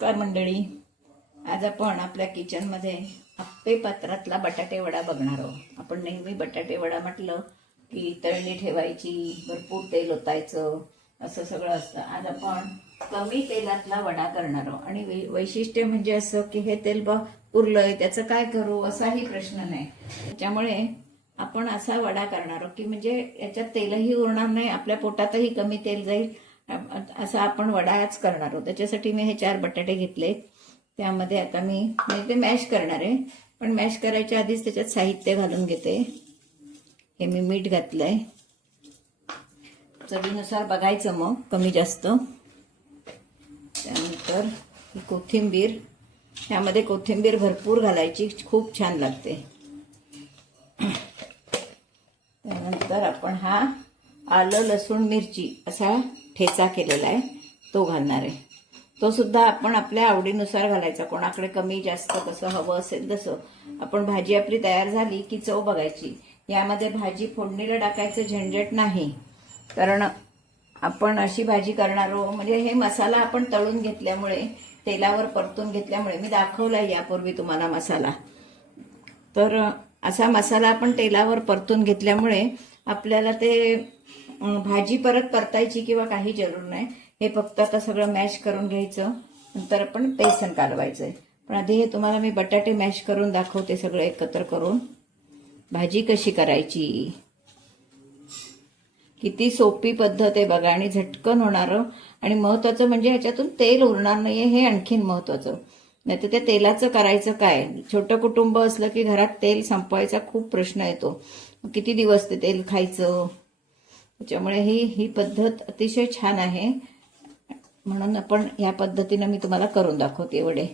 नमस्कार मंडळी. आज आपण आपल्या किचनमध्ये आप्पे पात्रातला बटाटे वडा बघणार आहोत. आपण नेहमी बटाटे वडा म्हटलं की तळणी ठेवायची, भरपूर तेल ओतायचं, असं सगळं असतं. आज आपण कमी तेलातला वडा करणार आहोत. आणि वैशिष्ट्य म्हणजे असं की हे तेल उरलंय, त्याचं काय करू असाही प्रश्न नाही. त्याच्यामुळे आपण असा वडा करणार आहोत की म्हणजे याच्यात तेलही उरणार नाही, आपल्या पोटातही कमी तेल जाईल, असा आपण वडाच करणार आहोत. त्याच्यासाठी मी हे 4 बटाटे घेतले. त्यामध्ये आता मी ते मॅश करणार आहे, पण मॅश करायच्या आधीच त्याच्यात साहित्य घालून घेते. हे मी मीठ घातलंय, चवीनुसार बघायचं मग कमी जास्त. त्यानंतर ही कोथिंबीर, ह्यामध्ये कोथिंबीर भरपूर घालायची, खूप छान लागते. त्यानंतर आपण हा आलं लसूण मिरची असा ठेचा केलेला आहे तो घालणार आहे. तो सुद्धा आपण आपल्या आवडीनुसार घालायचा, कोणाकडे कमी जास्त कसं हवं असेल तसं. आपण भाजी आपली तयार झाली की चव बघायची. यामध्ये भाजी फोडणीला टाकायचं झंझट नाही, कारण आपण अशी भाजी करणार आहोत. म्हणजे हे मसाला आपण तळून घेतल्यामुळे, तेलावर परतून घेतल्यामुळे, मी दाखवलाय यापूर्वी तुम्हाला मसाला, तर असा मसाला आपण तेलावर परतून घेतल्यामुळे आपल्याला ते भाजी परत परतायची किंवा काही जरूर नाही. हे फक्त आता सगळं मॅश करून घ्यायचं, नंतर आपण बेसन कालवायचंय. पण आधी हे तुम्हाला मी बटाटे मॅश करून दाखवते, सगळं एकत्र करून भाजी कशी करायची. किती सोपी पद्धत आहे बघा, आणि झटकन होणारं. आणि महत्वाचं म्हणजे ह्याच्यातून तेल उरणार नाहीये, हे आणखीन महत्वाचं. नाही तर त्या तेलाचं करायचं काय. छोटं कुटुंब असलं की घरात तेल संपवायचा खूप प्रश्न येतो. किती दिवस ते तेल खायचं. त्याच्यामुळे ही पद्धत अतिशय छान आहे, म्हणून आपण या पद्धतीनं मी तुम्हाला करून दाखवते वडे.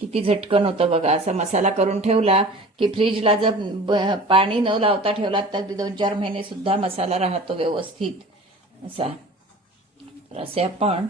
किती झटकन होतं बघा. असा मसाला करून ठेवला की फ्रीजला जर पाणी न लावता ठेवला तर 2-4 महिने सुद्धा मसाला राहतो व्यवस्थित असा. तर असे आपण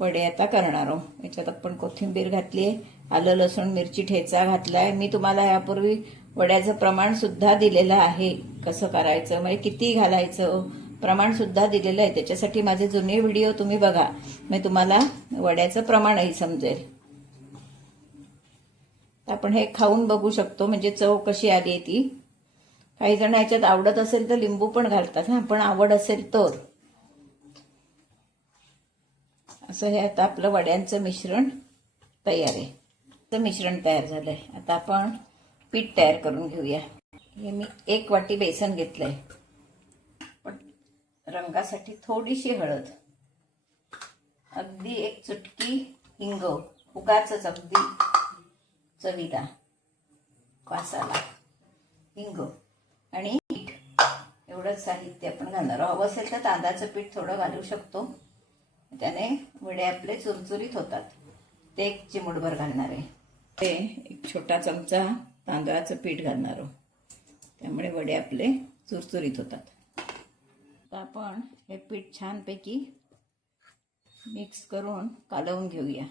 वडे आता करणार आहोत. याच्यात आपण कोथिंबीर घातली, आलं लसूण मिरची ठेचा घातलाय. मी तुम्हाला यापूर्वी वड्याचं प्रमाण सुद्धा दिलेलं आहे, कसं करायचं, म्हणजे किती घालायचं प्रमाण सुद्धा दिलेलं आहे. त्याच्यासाठी माझे जुने व्हिडिओ तुम्ही बघा, मी तुम्हाला वड्याचं प्रमाणही समजेल. आपण हे खाऊन बघू शकतो, म्हणजे चव कशी आली आहे ती. काही जण याच्यात आवडत असेल तर लिंबू पण घालतात, पण आवड असेल तर. असं हे आता आपलं वड्यांचं मिश्रण तयार आहे. मिश्रण तयार झालंय. आता आपण पीठ तयार करून घेऊया. हे मी 1 वाटी बेसन घेतलंय, पण रंगासाठी थोडीशी हळद, अगदी 1 चुटकी हिंग, उगाचच अगदी चवीला वासाला हिंग, आणि मीठ, एवढंच साहित्य आपण घालणार आहोत. हवं असेल तर तांदळाचं पीठ थोडं घालू शकतो, त्याने वडे आपले चुरचुरीत होतात. ते 1 चिमूटभर घालणार आहे. ते 1 छोटा चमचा तांदळाचं पीठ घालणार आहोत, त्यामुळे वडे आपले चुरचुरीत होतात. आता आपण हे पीठ छानपैकी मिक्स करून कालवून घेऊया.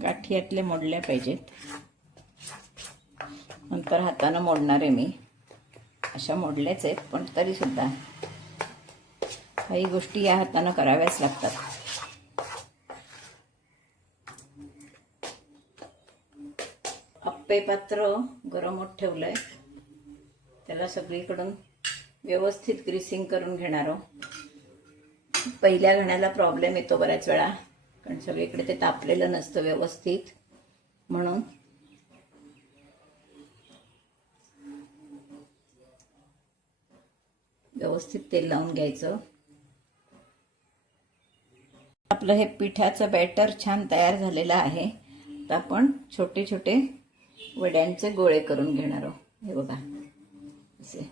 गाठी यातले मोडल्या पाहिजेत, नंतर हातानं मोडणार आहे मी. अशा मोडल्याच आहेत, पण तरी सुद्धा काही गोष्टी या हातानं कराव्याच लागतात. आप्पे पात्र गरम होत ठेवलंय, त्याला सगळीकडून व्यवस्थित ग्रीसिंग करून घेणार आहोत. पहिल्या घण्याला प्रॉब्लेम येतो बऱ्याच वेळा, कारण सगळीकडे ते तापलेलं नसतं व्यवस्थित, म्हणून व्यवस्थित तेल लावून घ्यायचं. आपलं हे पिठाचं बॅटर छान तयार झालेलं आहे. तर आपण छोटे छोटे वड्यांचे गोळे करून घेणार आहोत. हे बघा असे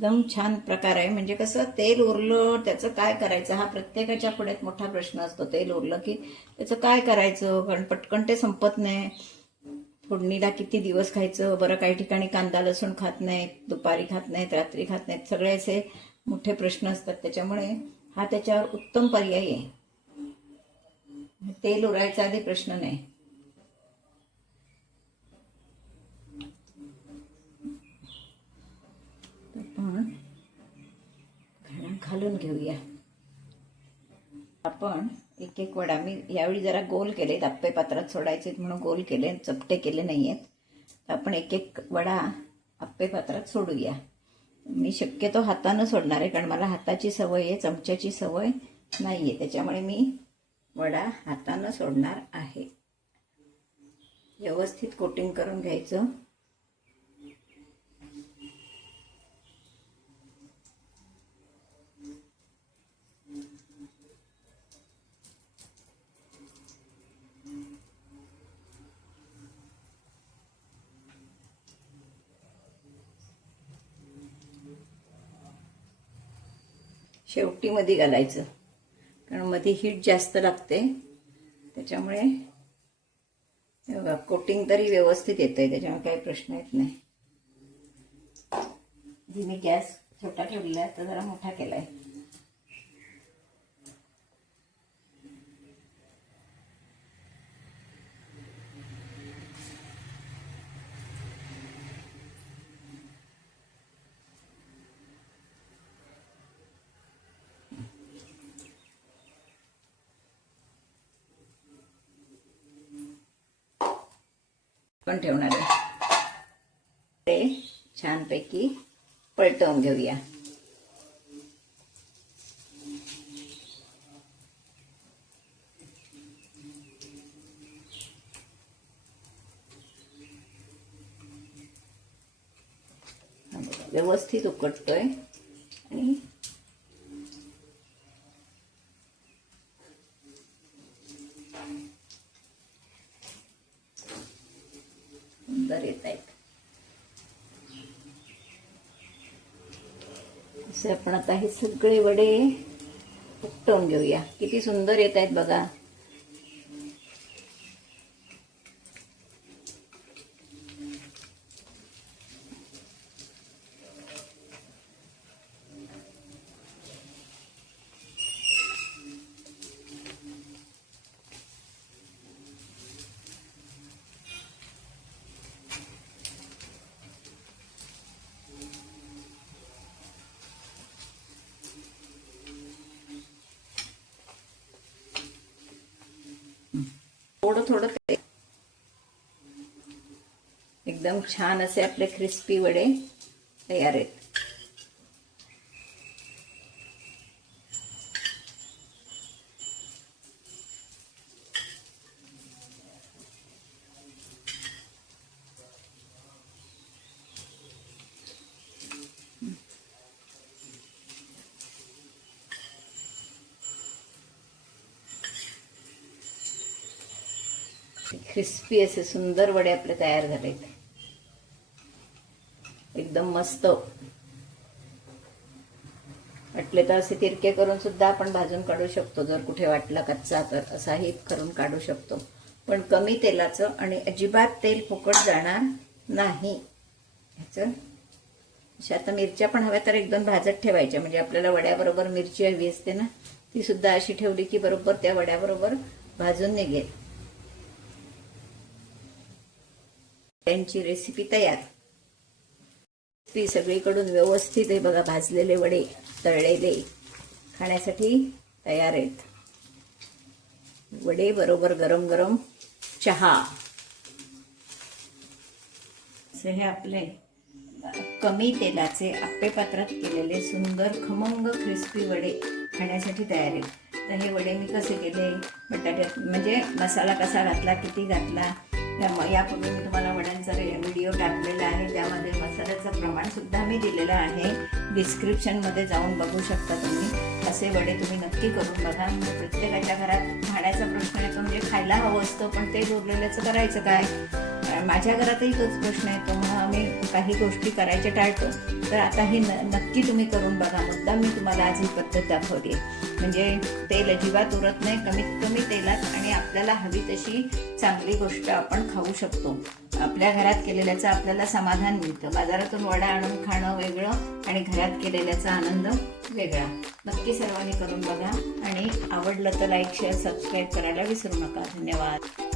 एकदम छान प्रकार आहे. म्हणजे कसं तेल उरलं त्याचं काय करायचं हा प्रत्येकाच्या पुढे एक मोठा प्रश्न असतो. तेल उरलं की त्याचं काय करायचं, कारण पटकन ते संपत नाही. फोडणीला किती दिवस खायचं. बरं काही ठिकाणी कांदा लसूण खात नाहीत, दुपारी खात नाहीत, रात्री खात नाहीत, सगळे असे मोठे प्रश्न असतात. त्याच्यामुळे हा त्याच्यावर उत्तम पर्याय आहे. तेल उरायचा आधी प्रश्न नाही. आपण घालून घेऊया. आपण एक एक वडा मी यावेळी जरा गोल केले, आप्पे पात्रात सोडायचे म्हणून गोल केले, चपटे केले नाहीयेत. तर आपण एक एक वडा आप्पे पात्रात सोडूया. मी शक्यतो हातानं सोडणार आहे, कारण मला हाताची सवय आहे, चमच्याची सवय नाहीये. त्याच्यामुळे मी वडा हातानं सोडणार आहे. व्यवस्थित कोटिंग करून घ्यायचं. शेवटी मध्ये घालायचं, कारण मध्ये हीट जास्त लागते. त्याच्यामुळे कोटिंग तरी व्यवस्थित येतंय, त्याच्यामुळे काही प्रश्न येत नाही. मी गॅस छोटा ठेवलेला आहे, तर जरा मोठा केलाय. पण ठेवणार आहे. ते छानपैकी पलटवून घेऊया. व्यवस्थित उकळतोय आणि सुंदर येत आहेत. असे आपण आता हे सगळे वडे उकटवून घेऊया. किती सुंदर येत आहेत बघा. थोडं थोडं एकदम छान असे आपले क्रिस्पी वडे तयार आहेत. क्रिस्पी असे सुंदर वडे आपले तयार झालेत. एकदम मस्त. वाटले तर असे तिरके करून सुद्धा आपण भाजून काढू शकतो. जर कुठे वाटला कच्चा तर असाही करून काढू शकतो. पण कमी तेलाचं आणि अजिबात तेल फुकट जाणार नाही ह्याचं. आता मिरच्या पण हव्या तर एक दोन भाजत ठेवायच्या, म्हणजे आपल्याला वड्याबरोबर मिरची हवी असते ना, ती सुद्धा अशी ठेवली की बरोबर त्या वड्याबरोबर भाजून निघेल. त्यांची रेसिपी तयार. ती सगळीकडून व्यवस्थित आहे बघा. भाजलेले वडे तळलेले खाण्यासाठी तयार आहेत. वडे बरोबर गरम गरम चहा. असे हे आपले कमी तेलाचे आप्पे पात्रात केलेले सुंदर खमंग क्रिस्पी वडे खाण्यासाठी तयार आहेत. तर हे वडे मी कसे केले, बटाट्यात म्हणजे मसाला कसा घातला, किती घातला, यापूर्वी मी तुम्हाला वड्यांचा व्हिडिओ टाकलेला आहे. त्यामध्ये मसाल्याचं प्रमाण सुद्धा मी दिलेलं आहे. डिस्क्रिप्शनमध्ये जाऊन बघू शकता तुम्ही. असे वडे तुम्ही नक्की करून बघा. प्रत्येकाच्या घरात खाण्याचा प्रश्न येतो, म्हणजे खायला हवं असतं पण ते उरलेल्याचं करायचं काय. माझ्या घरातही तोच प्रश्न येतो, म्हणून आम्ही काही गोष्टी करायच्या टाळतो. तर आता ही नक्की तुम्ही करून बघा. मुद्दाम मी तुम्हाला आज ही पद्धत दाखवली आहे, म्हणजे तेल अजिबात उरत नाही, कमीत कमी तेलात आणि आपल्याला हवी तशी चांगली गोष्ट आपण खाऊ शकतो. आपल्या घरात केलेल्याचं आपल्याला समाधान मिळतं. बाजारातून वडा आणून खाणं वेगळं आणि घरात केलेल्याचा आनंद वेगळा. नक्की सर्वांनी करून बघा आणि आवडलं तर लाईक, शेअर, सबस्क्राईब करायला विसरू नका. धन्यवाद.